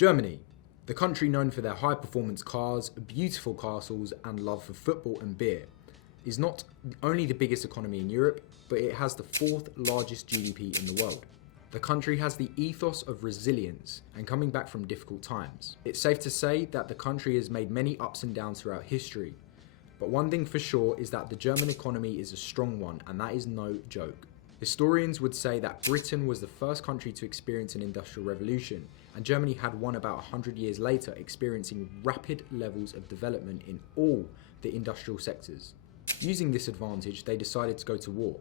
Germany, the country known for their high-performance cars, beautiful castles, and love for football and beer, is not only the biggest economy in Europe, but it has the fourth largest GDP in the world. The country has the ethos of resilience and coming back from difficult times. It's safe to say that the country has made many ups and downs throughout history, but one thing for sure is that the German economy is a strong one, and that is no joke. Historians would say that Britain was the first country to experience an industrial revolution, and Germany had one about 100 years later, experiencing rapid levels of development in all the industrial sectors. Using this advantage, they decided to go to war.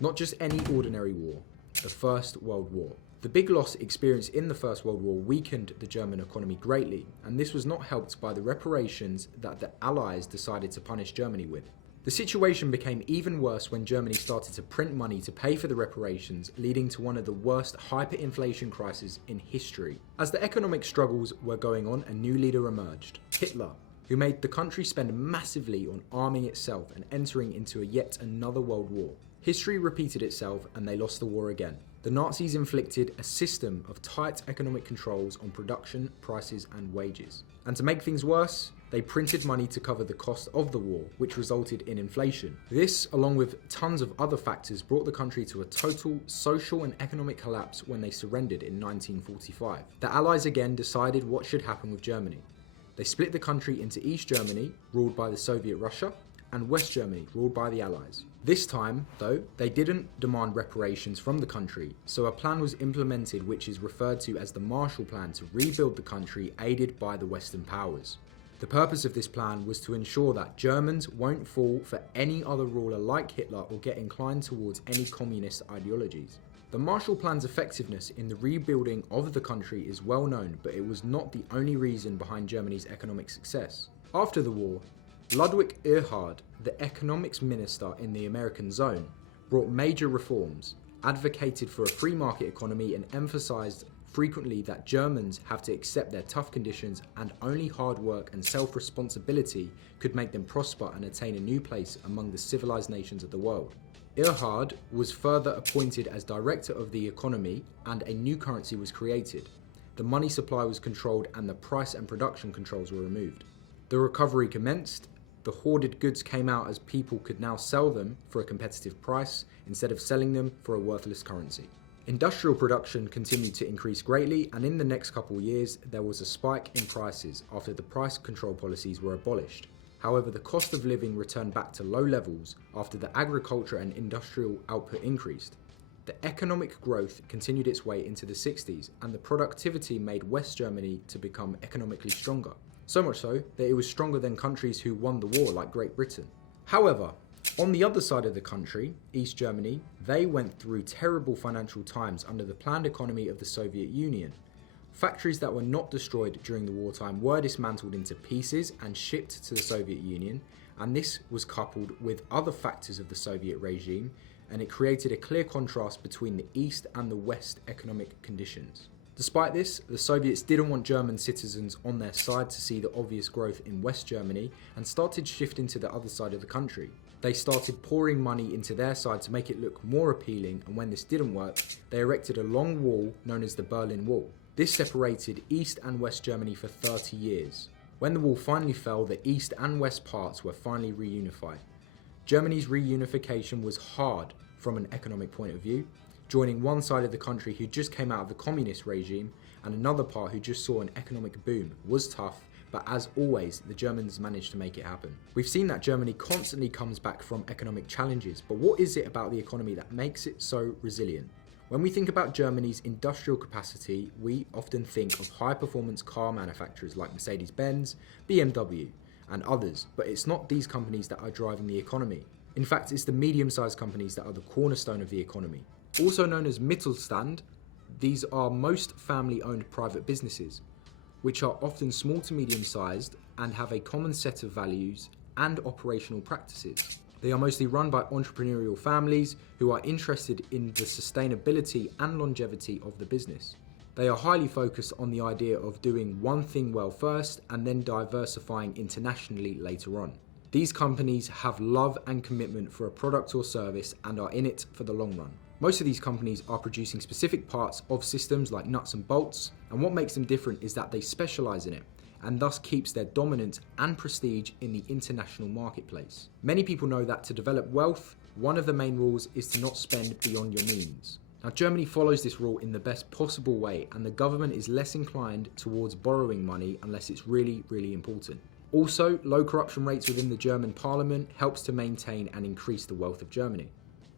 Not just any ordinary war, the First World War. The big loss experienced in the First World War weakened the German economy greatly, and this was not helped by the reparations that the Allies decided to punish Germany with. The situation became even worse when Germany started to print money to pay for the reparations, leading to one of the worst hyperinflation crises in history. As the economic struggles were going on, a new leader emerged, Hitler, who made the country spend massively on arming itself and entering into yet another world war. History repeated itself and they lost the war again. The Nazis inflicted a system of tight economic controls on production, prices and wages. And to make things worse, they printed money to cover the cost of the war, which resulted in inflation. This, along with tons of other factors, brought the country to a total social and economic collapse when they surrendered in 1945. The Allies again decided what should happen with Germany. They split the country into East Germany, ruled by the Soviet Russia, and West Germany, ruled by the Allies. This time, though, they didn't demand reparations from the country, so a plan was implemented which is referred to as the Marshall Plan to rebuild the country, aided by the Western powers. The purpose of this plan was to ensure that Germans won't fall for any other ruler like Hitler or get inclined towards any communist ideologies. The Marshall Plan's effectiveness in the rebuilding of the country is well known, but it was not the only reason behind Germany's economic success. After the war, Ludwig Erhard, the economics minister in the American zone, brought major reforms, advocated for a free market economy and emphasized frequently that Germans have to accept their tough conditions and only hard work and self-responsibility could make them prosper and attain a new place among the civilized nations of the world. Erhard was further appointed as director of the economy and a new currency was created. The money supply was controlled and the price and production controls were removed. The recovery commenced. The hoarded goods came out as people could now sell them for a competitive price instead of selling them for a worthless currency. Industrial production continued to increase greatly, and in the next couple of years there was a spike in prices after the price control policies were abolished. However, the cost of living returned back to low levels after the agriculture and industrial output increased. The economic growth continued its way into the 60s, and the productivity made West Germany to become economically stronger. So much so that it was stronger than countries who won the war like Great Britain. However, on the other side of the country, East Germany, they went through terrible financial times under the planned economy of the Soviet Union. Factories that were not destroyed during the wartime were dismantled into pieces and shipped to the Soviet Union, and this was coupled with other factors of the Soviet regime, and it created a clear contrast between the East and the West economic conditions. Despite this, the Soviets didn't want German citizens on their side to see the obvious growth in West Germany and started shifting to the other side of the country. They started pouring money into their side to make it look more appealing, and when this didn't work, they erected a long wall known as the Berlin Wall. This separated East and West Germany for 30 years. When the wall finally fell, the East and West parts were finally reunified. Germany's reunification was hard from an economic point of view, joining one side of the country who just came out of the communist regime and another part who just saw an economic boom was tough, but as always, the Germans managed to make it happen. We've seen that Germany constantly comes back from economic challenges, but what is it about the economy that makes it so resilient? When we think about Germany's industrial capacity, we often think of high-performance car manufacturers like Mercedes-Benz, BMW, and others, but it's not these companies that are driving the economy. In fact, it's the medium-sized companies that are the cornerstone of the economy. Also known as Mittelstand, these are most family-owned private businesses, which are often small to medium-sized and have a common set of values and operational practices. They are mostly run by entrepreneurial families who are interested in the sustainability and longevity of the business. They are highly focused on the idea of doing one thing well first and then diversifying internationally later on. These companies have love and commitment for a product or service and are in it for the long run. Most of these companies are producing specific parts of systems like nuts and bolts, And what makes them different is that they specialise in it, and thus keeps their dominance and prestige in the international marketplace. Many people know that to develop wealth, one of the main rules is to not spend beyond your means. Now, Germany follows this rule in the best possible way, and the government is less inclined towards borrowing money unless it's really, really important. Also, low corruption rates within the German parliament helps to maintain and increase the wealth of Germany.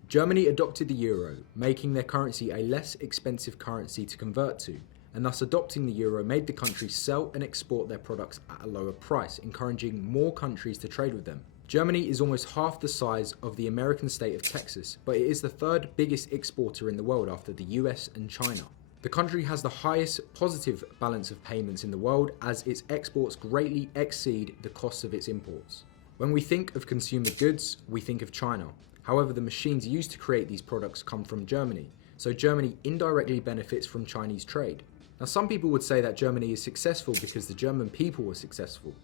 Germany adopted the euro, making their currency a less expensive currency to convert to, and thus adopting the euro made the country sell and export their products at a lower price, encouraging more countries to trade with them. Germany is almost half the size of the American state of Texas, but it is the third biggest exporter in the world after the US and China. The country has the highest positive balance of payments in the world, as its exports greatly exceed the costs of its imports. When we think of consumer goods, we think of China. However, the machines used to create these products come from Germany, so Germany indirectly benefits from Chinese trade. Now, some people would say that Germany is successful because the German people were successful.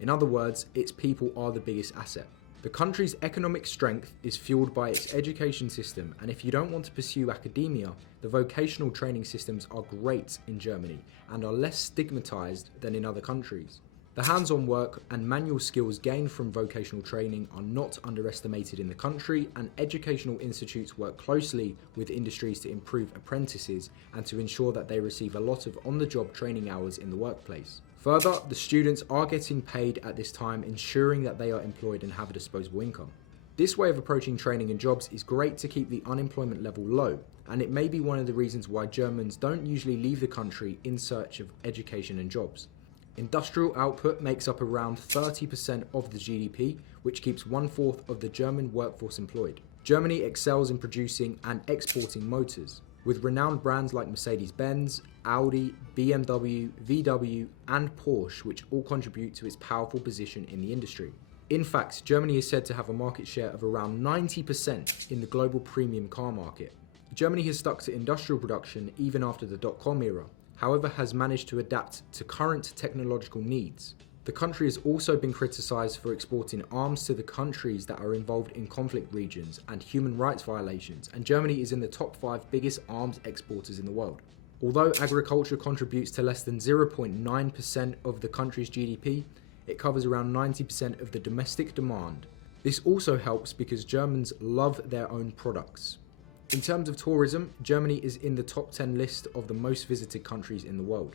In other words, its people are the biggest asset. The country's economic strength is fueled by its education system, and if you don't want to pursue academia, the vocational training systems are great in Germany and are less stigmatized than in other countries. The hands-on work and manual skills gained from vocational training are not underestimated in the country, and educational institutes work closely with industries to improve apprentices and to ensure that they receive a lot of on-the-job training hours in the workplace. Further, the students are getting paid at this time, ensuring that they are employed and have a disposable income. This way of approaching training and jobs is great to keep the unemployment level low, and it may be one of the reasons why Germans don't usually leave the country in search of education and jobs. Industrial output makes up around 30% of the GDP, which keeps 1/4 of the German workforce employed. Germany excels in producing and exporting motors, with renowned brands like Mercedes-Benz, Audi, BMW, VW, and Porsche, which all contribute to its powerful position in the industry. In fact, Germany is said to have a market share of around 90% in the global premium car market. Germany has stuck to industrial production even after the dot-com era, however has managed to adapt to current technological needs. The country has also been criticised for exporting arms to the countries that are involved in conflict regions and human rights violations, and Germany is in the top 5 biggest arms exporters in the world. Although agriculture contributes to less than 0.9% of the country's GDP, it covers around 90% of the domestic demand. This also helps because Germans love their own products. In terms of tourism, Germany is in the top 10 list of the most visited countries in the world.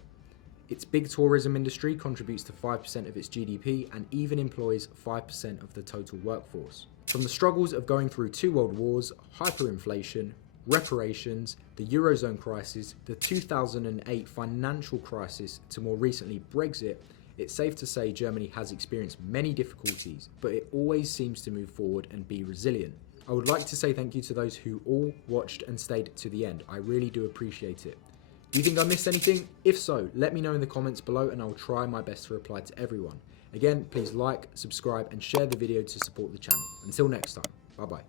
Its big tourism industry contributes to 5% of its GDP and even employs 5% of the total workforce. From the struggles of going through 2 world wars, hyperinflation, reparations, the Eurozone crisis, the 2008 financial crisis, to more recently Brexit, it's safe to say Germany has experienced many difficulties, but it always seems to move forward and be resilient. I would like to say thank you to those who all watched and stayed to the end. I really do appreciate it. Do you think I missed anything? If so, let me know in the comments below and I'll try my best to reply to everyone. Again, please like, subscribe and share the video to support the channel. Until next time, bye bye.